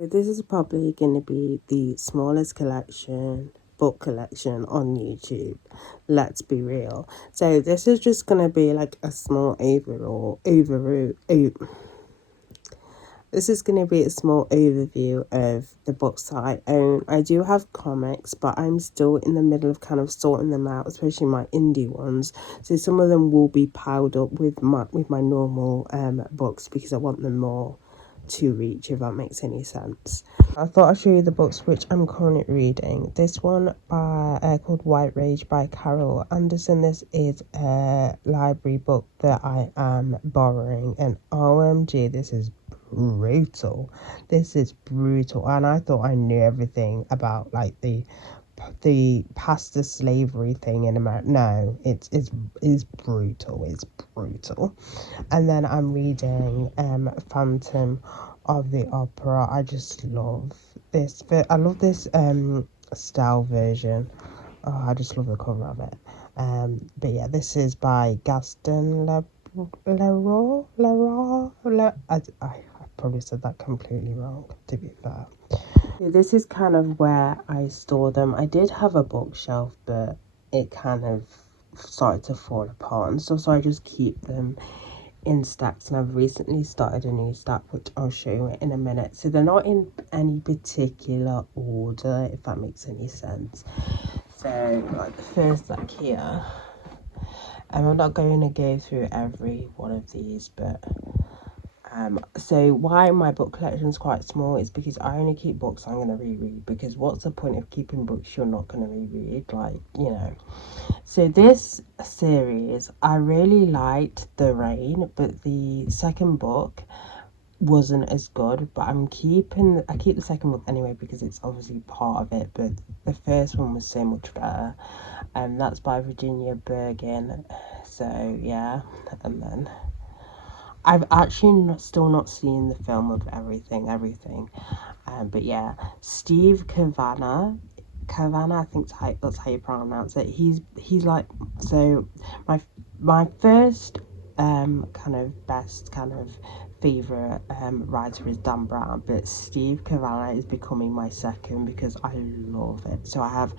This is probably going to be the smallest book collection on YouTube. Let's be real. So this is just going to be like a small this is going to be a small overview of the books that I own. I do have comics, but I'm still in the middle of kind of sorting them out, especially my indie ones. So some of them will be piled up with my normal books because I want them more to reach, if that makes any sense. I thought I'd show you the books which I'm currently reading. This one called White Rage by Carol Anderson. This is a library book that I am borrowing, and OMG, this is brutal. This is brutal, and I thought I knew everything about like the past the slavery thing in America. No, it's brutal. It's brutal. And then I'm reading Phantom of the Opera. I just love this. I love this style version. Oh, I just love the cover of it. But yeah, this is by Gaston Leroy. I probably said that completely wrong, to be fair. This is kind of where I store them. I did have a bookshelf, but it kind of started to fall apart and stuff, so I just keep them in stacks, and I've recently started a new stack which I'll show you in a minute. So they're not in any particular order, if that makes any sense. So like the first stack here, and I'm not going to go through every one of these, but so why my book collection is quite small is because I only keep books I'm going to reread, because what's the point of keeping books you're not going to reread, like, you know. So this series, I really liked The Rain, but the second book wasn't as good, but I keep the second book anyway because it's obviously part of it, but the first one was so much better, and that's by Virginia Bergin. So yeah, and then I've actually still not seen the film of everything. But yeah, Steve Cavana, I think that's how you pronounce it. He's like, so my first kind of best kind of favorite writer is Dan Brown, but Steve Cavana is becoming my second because I love it. So I have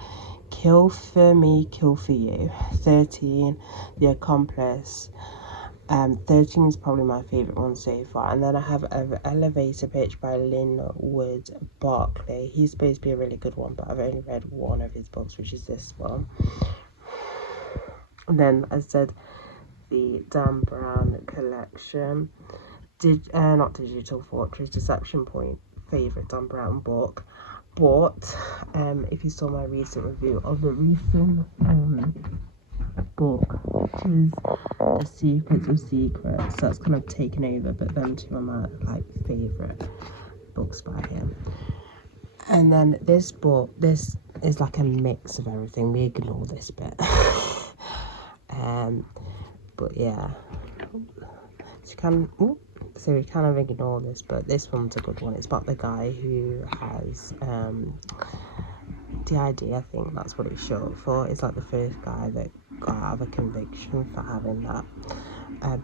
Kill for Me, Kill for You, 13, The Accomplice. 13 is probably my favourite one so far. And then I have an elevator pitch by Linwood Barclay. He's supposed to be a really good one, but I've only read one of his books, which is this one. And then, as I said, the Dan Brown collection. Not Digital Fortress, Deception Point, favourite Dan Brown book. But if you saw my recent review of the recent book, which is The Secrets of Secrets, that's kind of taken over, but them two are my like favourite books by him. And then this is like a mix of everything. We ignore this bit. But yeah, so we kind of ignore this, but this one's a good one. It's about the guy who has DID, I think that's what it's short for. It's like the first guy that got out of a conviction for having that.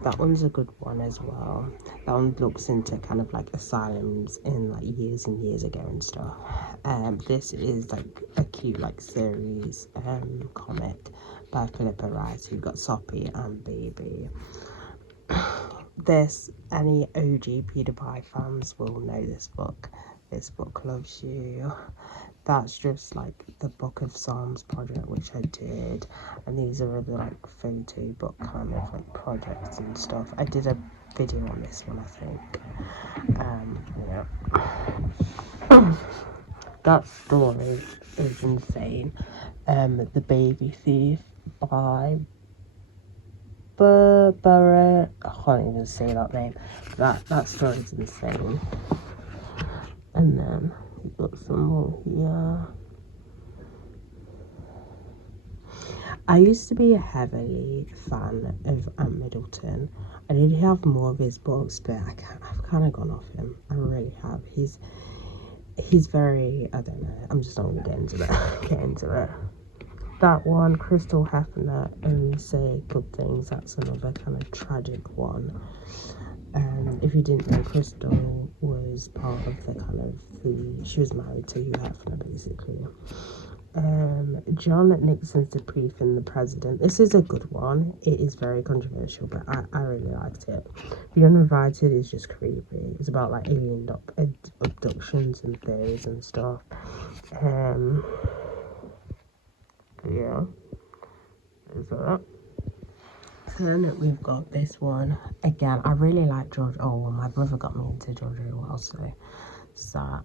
That one's a good one as well. That one looks into kind of like asylums in like years and years ago and stuff. This is like a cute like series comic by Philippa Wright, who got Soppy and Baby. Any OG PewDiePie fans will know this book. This book loves you. That's just like the Book of Psalms project which I did, and these are other like photo book kind of like projects and stuff. I did a video on this one, I think. Yeah. That story is insane. The Baby Thief by Barrett. I can't even say that name. That story's insane. And then we've got some more here. I used to be a heavily fan of Middleton. I did have more of his books, but I've kind of gone off him. I really have. He's very, I don't know. I'm just not gonna get into it. That one, Crystal Hefner, Only Say Good Things. That's another kind of tragic one. If you didn't know, Crystal was part of the kind of she was married to Hugh Hefner, basically. John Nixon's The Brief and the President. This is a good one. It is very controversial, but I really liked it. The Uninvited is just creepy. It's about like alien abductions and theories and stuff. Yeah, is that? Then we've got this one. Again, I really like George Orwell. My brother got me into George Orwell, so it's that.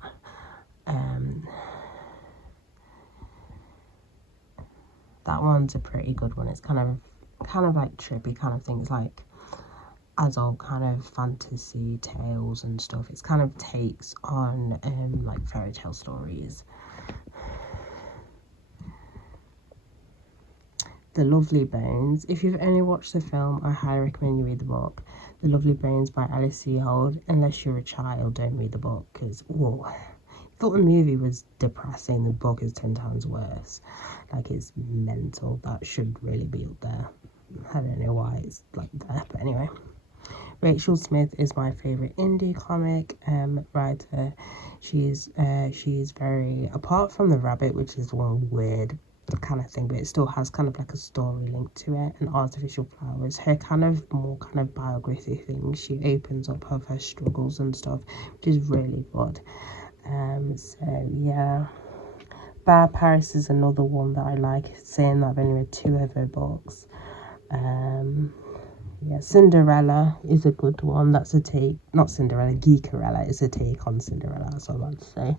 That one's a pretty good one. It's kind of like trippy kind of things, like adult kind of fantasy tales and stuff. It's kind of takes on like fairy tale stories. The Lovely Bones. If you've only watched the film, I highly recommend you read the book. The Lovely Bones by Alice Seahold. Unless you're a child, don't read the book, because, whoa. I thought the movie was depressing. The book is 10 times worse. Like, it's mental. That should really be up there. I don't know why it's like there, but anyway. Rachel Smith is my favorite indie comic writer. She's very, apart from The Rabbit, which is one weird kind of thing, but it still has kind of like a story link to it, and Artificial Flowers, her kind of more kind of biography thing. She opens up of her struggles and stuff, which is really good. So yeah, Bad Paris is another one that I like, saying that I've only read 2 of her books. Yeah, Cinderella is a good one. That's a take, not Cinderella, Geekerella is a take on Cinderella, that's what I'm about to say.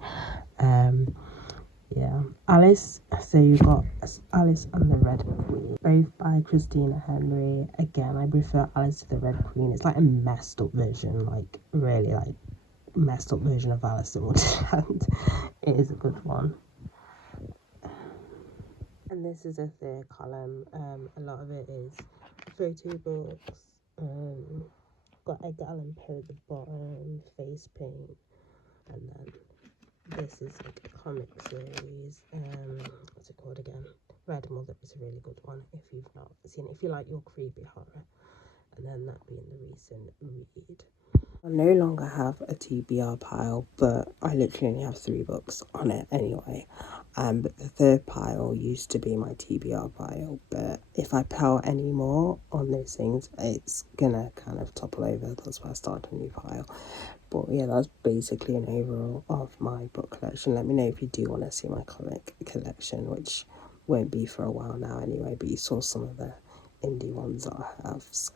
Yeah, Alice. So you've got Alice and the Red Queen, both by Christina Henry. Again, I prefer Alice to the Red Queen. It's like a messed up version, like really like messed up version of Alice in Wonderland. It is a good one. And this is a third column. A lot of it is photo books. Got Edgar Allan Poe at the bottom, face paint, and then this is like a comic series. What's it called again? Red Mother is a really good one if you've not seen it. If you like your creepy horror, and then that being the recent read. I no longer have a TBR pile, but I literally only have 3 books on it anyway. But the third pile used to be my TBR pile, but if I pile any more on those things, it's gonna kind of topple over. That's why I started a new pile. But yeah, that's basically an overall of my book collection. Let me know if you do want to see my comic collection, which won't be for a while now anyway, but you saw some of the indie ones that I have, so